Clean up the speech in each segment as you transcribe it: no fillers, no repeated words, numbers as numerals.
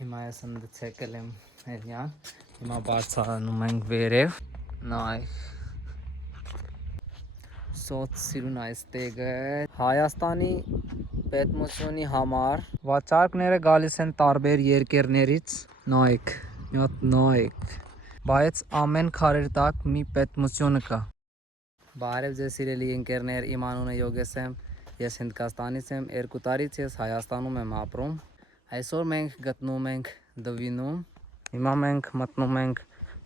Հիմա ես ընդցեկել եմ Էրյան, հիմա բարձրանում ենք վերև, նայք, սոց սիրուն այստեղը, Հայաստանի պետմոսյոնի համար, վաճառքները գալիս են տարբեր երկրներից, նայք, նայք, բայց ամեն քարեր տակ մի պետմոսյոնը կա։ Բարև ձեզ սիրելի ընկերներ, իմ անունը Յոգես եմ, ես Հնդկաստանից եմ, 2 տարից ես Հայաստանում եմ ապրում։ Այսօր մենք գտնում ենք Դվինում, հիմա մենք մտնում ենք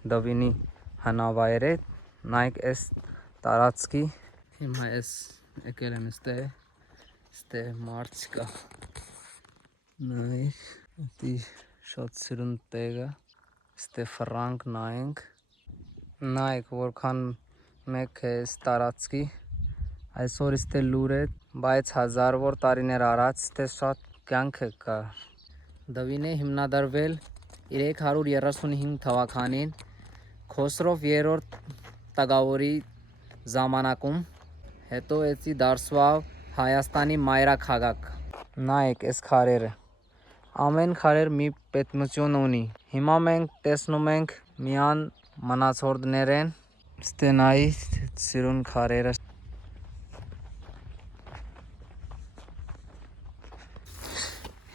Դվինի հնավայրը, նայք այս տարածքի, հիմա ես եկել եմ ստե մարդ չկա, նայք, դի շատ սիրուն տեղը, ստե ֆրանկ նայենք, նայք որքան մեկ է տարածքի, այսօր ստե լուր է, բայց հազարավոր տարիներ առաջ ստե շատ կյանք կա։ Դվինը հիմնադրվել 335 թվականին Քոսրով 3-րդ տաղավարի ժամանակում, հետո էցի դարձավ Հայաստանի մայրաքաղաք։ Նայեք այս քարերը, ամեն քարեր մի պետմոսյոն ունի, հիմա մենք տեսնում ենք միան մնացորդներ են, ստե նայ սիրուն քարերը,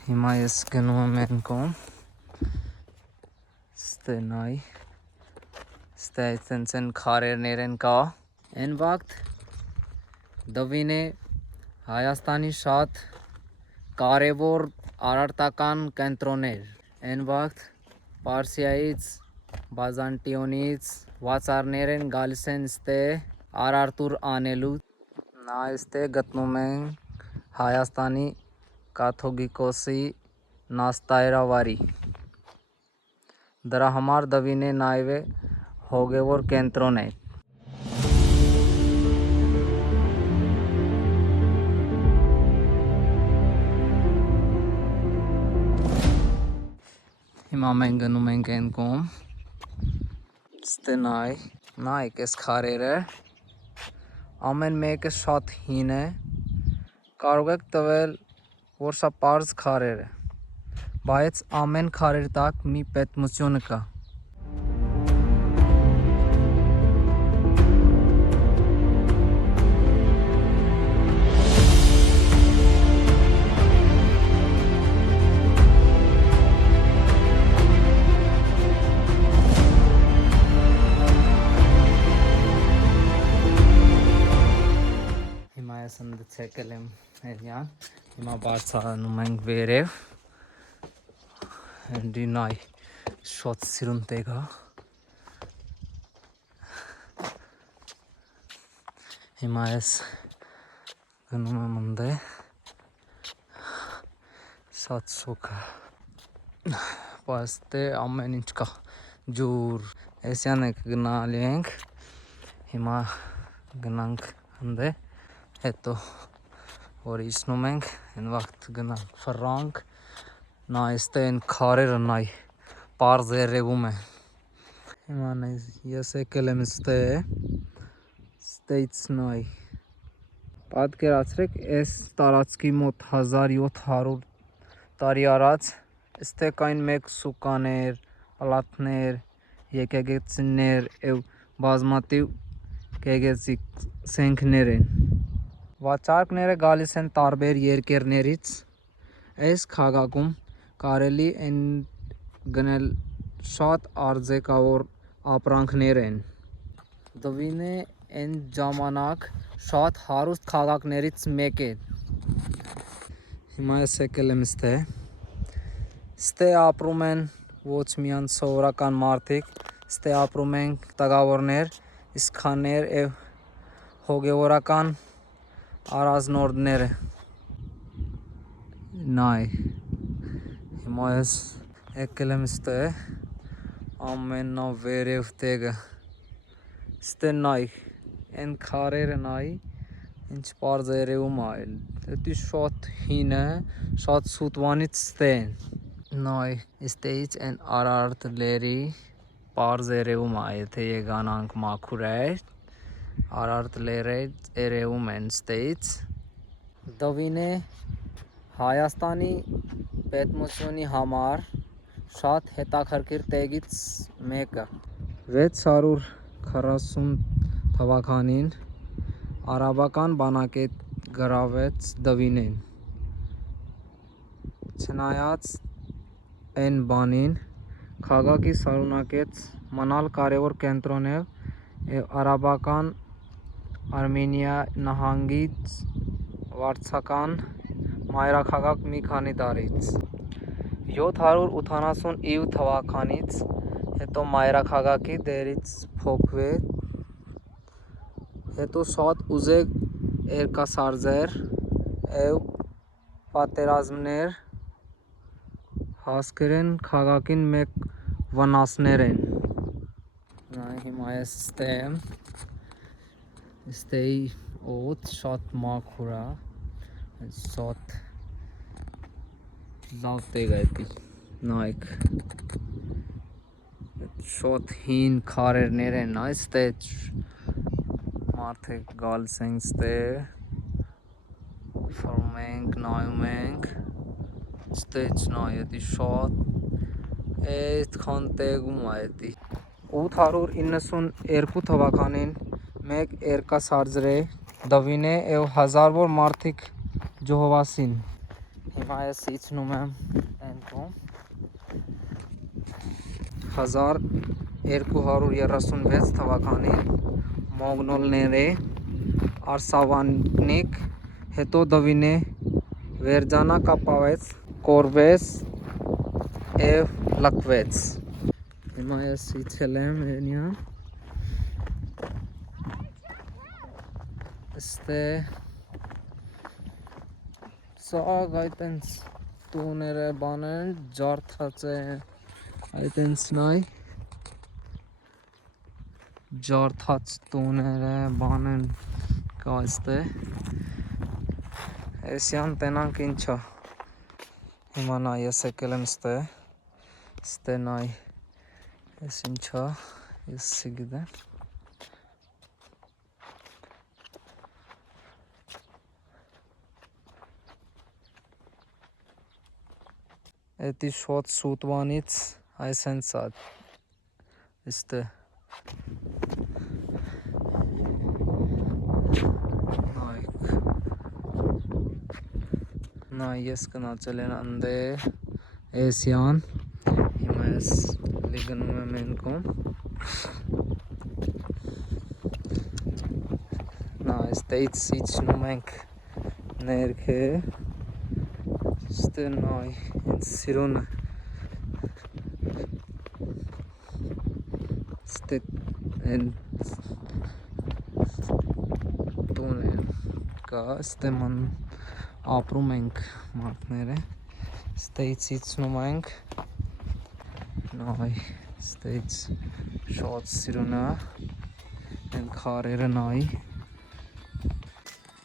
հիմա ես գնում եմ են կողմ, ստե նայ, ստե այդտենց են քարերներ են կա, են վաղտ Դվինը Հայաստանի շատ կարևոր արարտական կենտրոն էր, են վաղտ Պարսիայից, Բազանտիոնից վաճառներ են գալիս են ստե արարտուր անելու, նա ստե գտնում են Հայաստանի կաթողիկոսի նաստավարի, դրա համար Դվինը նաև հոգևոր կենտրոն է։ Հիմա մենք գնում ենք են կողմ, ստե նայք այս քարերը, ամեն մեկը շատ հին է, կարող եք տվել, որ սա պարզ քարեր է, բայց ամեն քարեր տակ մի պետմոսյոնը կա։ Ես ընդցեկել եմ Էրյան, հիմա բարձրանում ենք վերև, դի նայ շատ սիրուն տեղ է, հիմա ես գնում եմ ընդե, շատ սոք է, բայց դե ամեն ինչ կա, ջուր, էսյան եք գնալի ենք, հիմա գնանք ընդե, հետո որ իսնում ենք, են վաղտ գնանք ֆրանկ, նա այստե են քարերը նայ, պարզ երևում է, հիմա ես եկել եմ ստեից նայ, պատկերացրեք այս տարածքի մոտ 1700 տարի առաջ, ստե կային մեկ սուկաներ, պալատներ, եկեղեցիներ, բազմաթիվ գեղեցիկ սենքներ են, վաճառքները գալիս են տարբեր երկրներից, այս քաղաքում կարելի են գնել շատ արձակավոր ապրանքներ են, Դվինը այն ժամանակ շատ հարուստ քաղաքներից մեկ է, հիմա ես եկել եմ ստե ապրում են ոչ միայն սովորական մարդիկ, ստե ապրում են տաղավարներ, իսկաներ և հոգևորական առանձնորդները, նայ, հիմա ես եկել եմ ստե ամենավերև տեղը, ստե նայ, են քարերը նայ, ինչ պարզ երևում է, դե շատ հին է, շատ սուտվանից ստե են, նայ, ստեից են արարտների պարզ երևում է, եթե եկանանք մաքուր էր, արարտները երևում են ստեից, Դվինը Հայաստանի պետմոսյոնի համար շատ հետաքրքիր տեղից մեկը 640 թվականին արաբական բանակետ գրավեց Դվինեն։ Չնայած այն բանին, քաղաքի շարունակեց մնալ կարևոր կենտրոն եւ արաբական Արմենիա նահանգից վարձական մայրաքաղաք մի քանի տարից։ 789 թվականից հետո մայրաքաղաքի դերից փոխվեց, հետո շատ ուժեղ երկասարձեր եւ պատերազմներ հասկերեն քաղաքին մեկ վնասներ են։ Հիմա ես ստեի օդ շատ մաքուր է, շատ լավ տեղ է դի նայեք, շատ հին քարերներ են, այստեղ մարդիկ գալիս են ստեղ, ֆորում ենք, նայում ենք, ստեղ նայետի շատ այդքան տեղում է էդի։ 892 թվականին մեկ երկասարձրե Դվինե և հազարավոր մարդիկ ջոհվասին։ Հիմա ես իջնում եմ ենքում 1236 թվականին մոգնոլները Արսավանիկ հետո Դվինե վերջանակապավեց, կորվեց և լքվեց։ Հիմա ես իջել եմ ենյան ստեղ սաղ այտենց տուները բանեն ջարդած են, այտենց նայ ջարդած տուները բանեն կա ստեղ, էսյան տենանք ինչա։ Հիմա նայ ես եկել եմ ստեղ նայ ես ինչա, ես գիտեմ։ Էդի շատ սուտվանից այս հենց է ստեղ նայ ես գնացել են անդե էսյան, հիմա ես լիգնում եմ ենքում, նայ ստեից իջնում ենք ներքը, ստեղ նայ ինձ սիրունը, ստեղ են տուն են կա, ստեղ ման ապրում ենք մարդները, ստեից իջնում ենք, նայ ստեից շատ սիրունը, են քարերը նայ,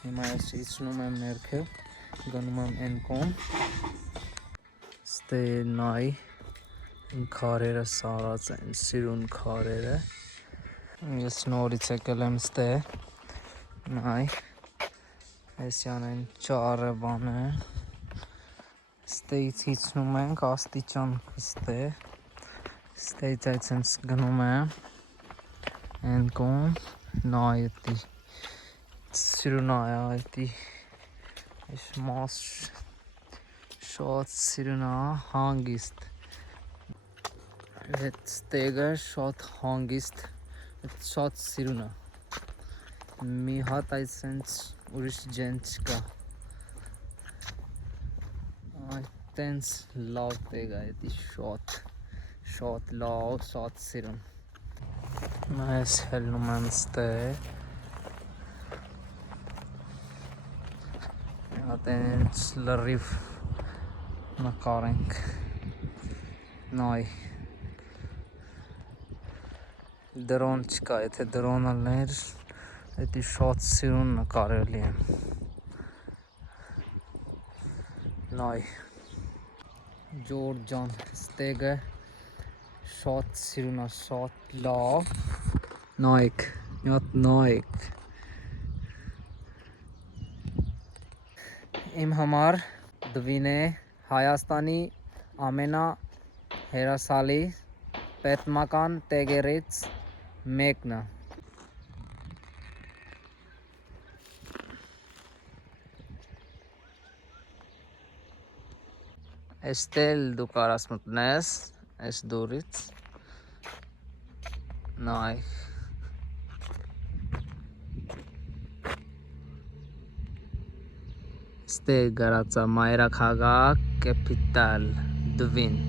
հիմա ես իջնում եմ ներքը, գնում եմ ենքում, ստեղ նայ քարերը սարած են, սիրուն քարերը, ես նորից եկել եմ ստեղ, նայ էսյան են ճարը բանը, ստեից իջնում ենք աստիճան ստեղ, ստեից այցենց գնում եմ ենքում, նայ էտի սիրուն է այդի մաս շատ սիրուն է, հանգիստ, այդ ստեղը շատ հանգիստ, շատ սիրուն է, մի հատ այսենց ուրիշ ջեն չկա, այդենց լավ տեղ է էդի շատ լավ, շատ սիրուն։ Հիմա ես հելնում եմ ստեղ, այդենց լրիվ նկարենք, նայ դրոն չկա, եթե դրոնը լեր, էդի շատ սիրուն նկարելի եմ, նայ ջորջան ստեղը շատ սիրուն է, շատ լավ, նայք, մի հատ նայք, իմ համար Դվինե Հայաստանի հերասալի պետմական տեգերից մեկն է։ Էստել դու կարաս մտնես այս դուրից, նայք։ Ստեղ գրած է մայրաքաղաք կապիտալ Դվին։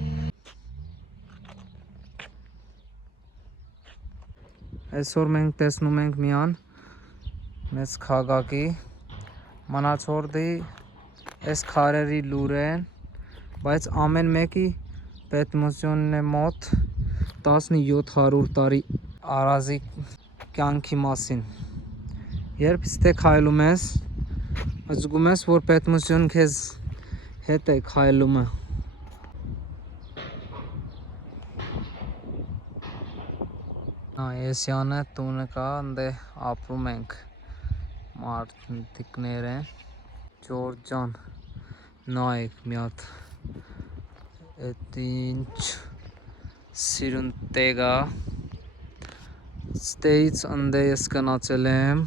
Այսօր մենք տեսնում ենք միան մեծ քաղաքի մնացորդի այս քարերի լուր են, բայց ամեն մեկի պետմոսյոնն է մոտ 1700 տարի արազի կյանքի մասին։ Երբ ստեղ քայլում ես, զգում ես, որ պետմոսյոնը քեզ հետ է քայլում։ Այսյանը տունը կա, ընդ ապրում ենք մարդիկներ են։ Ջորջ ջան, նայեք մի հատ էդ ինչ սիրուն տեղ է։ Ստեից ընդ ես գնացել եմ,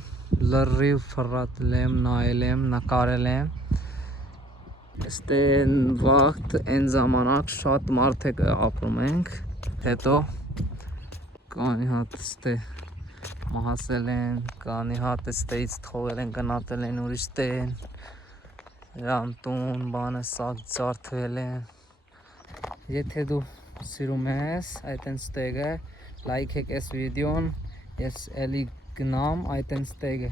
լրիվ ֆռատել եմ, նայել եմ, նկարել եմ։ Ստե վաղտ այն ժամանակ շատ մարդիկ ապրում ենք, հետո կանի հատ ստե մահացել են, կանի հատ ստեից թողել են, գնացել են ուրիշ տեն, տուն, բանը սակ ջարդվել են։ Եթե դու սիրում ես այդ ստեգը, լայք եք այս վիդեոն, ես էլի գնամ այդ ստեգը,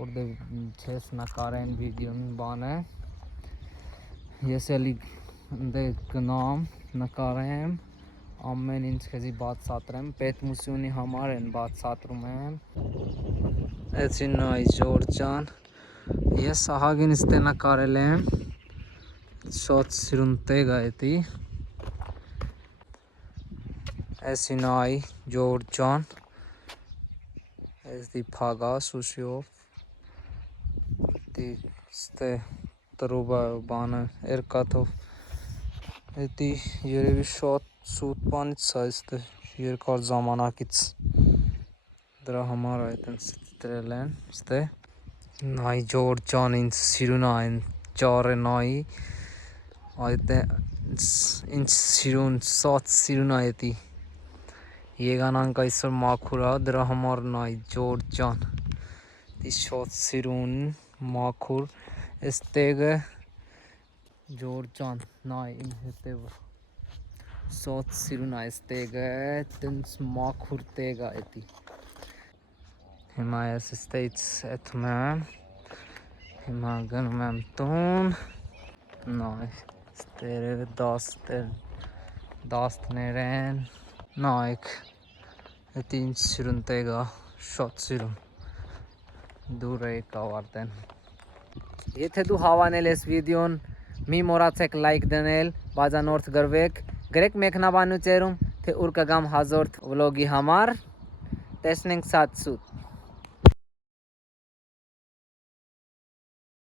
որտեղ չես նկարեն վիդեոն բանը, ես էլի գնամ, նկարեմ, ամեն ինչ քեզի բացատրեմ, պետմոսյոնի համար են բացատրում եմ։ Էցին նայ Ջորջ ջան, ես ահագին ստե նկարել եմ, շատ սիրուն տեղ է էդի։ Էսի նայ Ջորջ ջան, էսի փագա սուսիով, դի ստե տրուբա բանը երկաթով, էդի երևի շատ սուտ բանից է, ստե երկար ժամանակից, դրա համար այդպես դրել են, ստե նայ Ջորջ ջան, ինձ սիրուն է այն ճարը նայի, այդ ինձ սիրուն, շատ սիրուն է էդի։ Եղանանք այսօր մաքուր է, դրա համար նայ Ջորջ ջան, դի շատ սիրուն, մաքուր, այս տեղը Ջորջ ջան, նայ իմ հետևը, շատ սիրուն է այս տեղը, տենց մաքուր տեղ է էդի։ Հիմա ես ստեից էթում եմ, հիմա գնում եմ տուն, նայ, ստերևը դաստներ են, նայք, էդ ինչ սիրուն տեղ է, շատ սիրուն, դուր եք ավարտեն։ Եթե դու հավանել ես վիդեոն, մի մոռացեք լայք դնել, բաժանորդ գրվեք, գրեք մեկնաբանությունում, թե ուր կգամ հաջորդ վլոգի համար, տեսնենք սա ցույց։